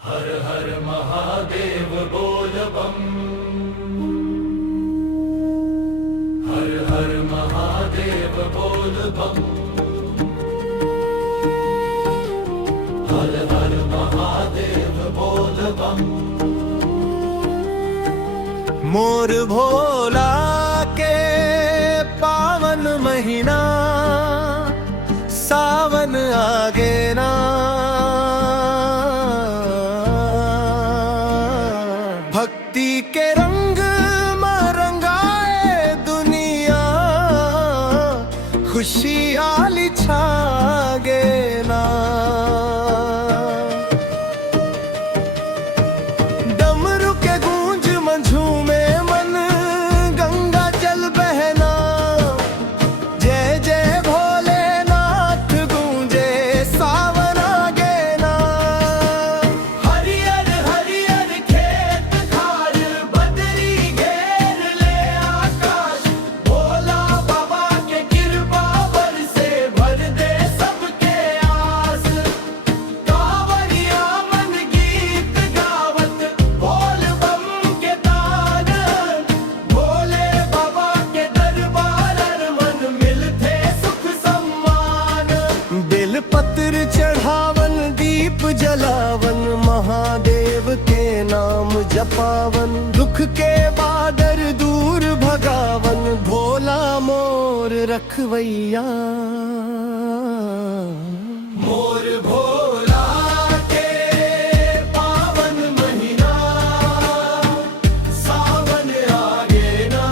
हर हर महादेव बोल बम। हर हर महादेव बोल बम। हर हर महादेव बोल बम। मोर भोला के पावन महीना सावन आगे ना, भक्ति के रंग में रंगाए दुनिया, खुशियाली छागे ना। डमरू के गूंज में झूमे मन, गंगा जल बहना, जय जय भोलेनाथ गूंजे सावन आगे ना। हरियर हरियर खेत खार, बदरी घेर ले आकाश, भोला बाबा के कृपा बरसे, भर दे सबके आस। कांवरिया मन गीत गावत, बोल बम के तान, भोले बाबा के दरबार मन मिलते सुख सम्मान। बेल पत्र चढ़ावन, दीप जलावन, महादेव के नाम जपावन, दुख के बादर दूर भगावन, भोला मोर रखवैया। मोर भोला के पावन महीना सावन आगे ना,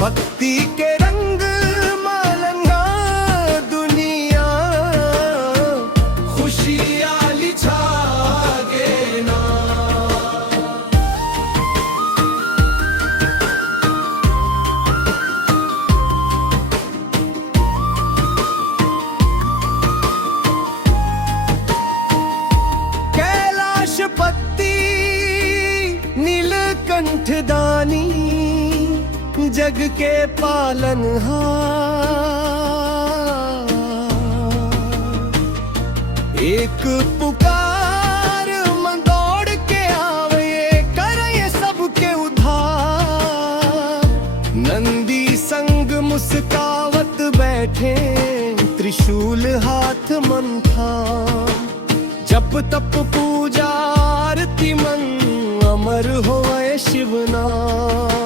भक्ति के रंग मालंगा दुनिया, खुशियाली छागे ना। कैलाशपति नीलकंठ दानी, जग के पालनहार, एक पुकार मन दौड़ के आवे, करे सबके उद्धार। नंदी संग मुस्कावत बैठे, त्रिशूल हाथ मंथा, जप तप पूजा आरती मन, अमर होए शिवनाम।